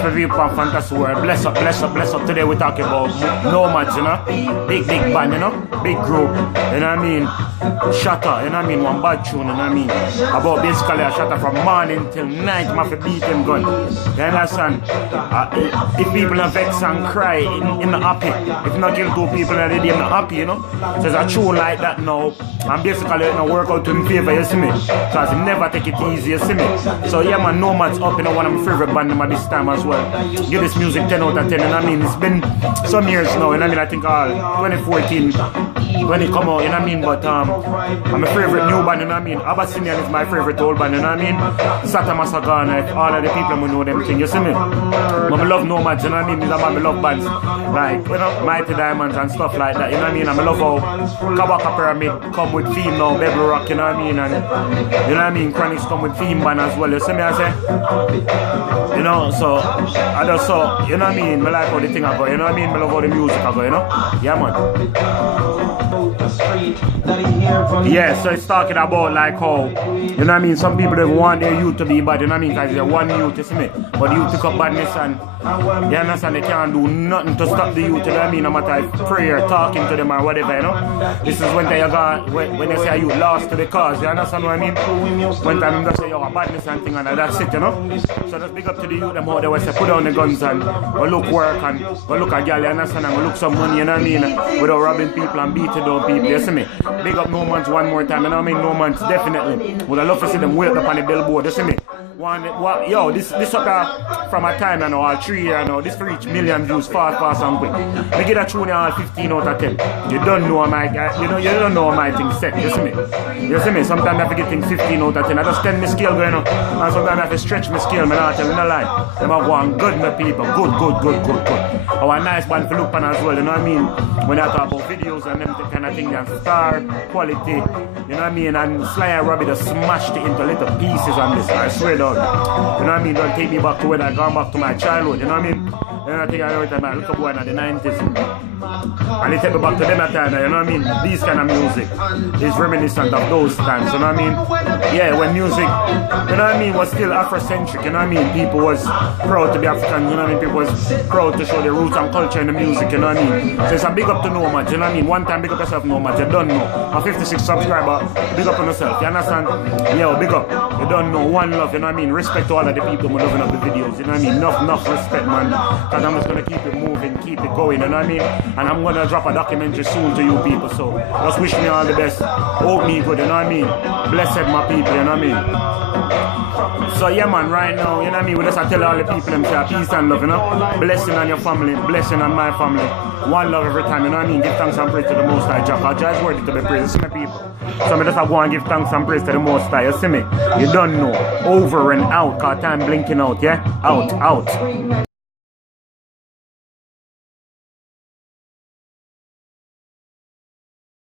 Yes, my people from Fantasy World. Bless up, bless up, bless up. Today we're talking about Nomads, you know? Big band, you know? Big group, you know what I mean? Shotta, you know what I mean? One bad tune, you know what I mean? About basically a shotta from morning till night, I have to beat them gun. You understand? If people are vexed and cry in the happy, if not kill two people in the day, I'm not happy, you know? So it's a tune like that now. And basically, you know, work out to him favor, you see me? Because he never take it easy, you see me? So yeah, man, Nomads up, you know, one of my favorite band at this time as well. Give this music 10 out of 10, you know what I mean? It's been some years now, you know what I mean? I think 2014 when it come out, you know what I mean? But I'm a favorite new band, you know what I mean? Abyssinian is my favorite old band, you know what I mean? Sata Masagana, all of the people who know them things, you see me? But I love Nomads, you know what I mean? These are my love bands, like, you know, Mighty Diamonds and stuff like that, you know what I mean? I love how Kabaka Pyramid come with theme now, Bevel Rock, you know what I mean? And, you know what I mean? Chronics come with theme band as well, you see me, I say? You know, so, I just saw, you know what I mean? I like how the thing I go, you know what I mean? I love how the music I go, you know? Yeah, man. Yeah, so it's talking about like how, you know what I mean, some people don't want their youth to be bad, you know what I mean, because they're one youth, you see me, but the youth pick up badness and, you understand, they can't do nothing to stop the youth, you know what I mean, no matter if prayer, talking to them or whatever, you know. This is when they got, when they say you lost to the cause, you understand what I mean? When time they say, yo, a badness and thing and that's it, you know. So just big up to the youth, them how they will say, put down the guns and go look work and go look at girl, you understand, and go look some money, you know what I mean, without robbing people and beating down people, you see me. Big up Nomads one more time, you know what I mean? Nomads definitely. Would I love to see them wait up on the billboard, you see me? Yo, this up from a time, you know, or 3 years, you know, this reach million views fast and quick. I get a tune all 15 out of 10. You don't know my guy, you know, you don't know my thing set, you see me? You see me? Sometimes I have to get things 15 out of 10. I just 10 my scale going on, and sometimes I have to stretch my scale, man, I tell you no lie. Them are going good, my people, good. Our nice band for look on as well, you know what I mean? When I talk about videos and them kind of thing, and star quality, you know what I mean? And Sly and Robbie just smashed it into little pieces on this, I swear down. You know what I mean? Don't take me back to when I gone back to my childhood, you know what I mean? You know, I think I every time I look up one in the 90s. And they take me back to them at time, you know what I mean? These kind of music is reminiscent of those times, you know what I mean? Yeah, when music, you know what I mean, was still Afrocentric, you know what I mean? People was proud to be African, you know what I mean? People was proud to show their roots and culture in the music, you know what I mean? So it's a big up to Nomads, you know what I mean? One time big up yourself, Nomads, you don't know. I'm 56 subscriber, big up on yourself, you understand? Yeah, big up. You don't know, one love, you know what I mean? Respect to all of the people who are loving up the videos, you know what I mean? Enough respect, man. Because I'm just going to keep it moving, keep it going, you know what I mean? And I'm going to drop a documentary soon to you people, so just wish me all the best. Hope me good, you know what I mean? Blessed my people, you know what I mean? So yeah, man, right now, you know what I mean? We just tell all the people them say peace and love, you know? Blessing on your family, blessing on my family. One love every time, you know what I mean? Give thanks and praise to the Most High, Jah. Jah is worthy to be praised, see my people. So I just go and give thanks and praise to the Most High, you see me? You don't know. Over and out, cause time blinking out, yeah? Out.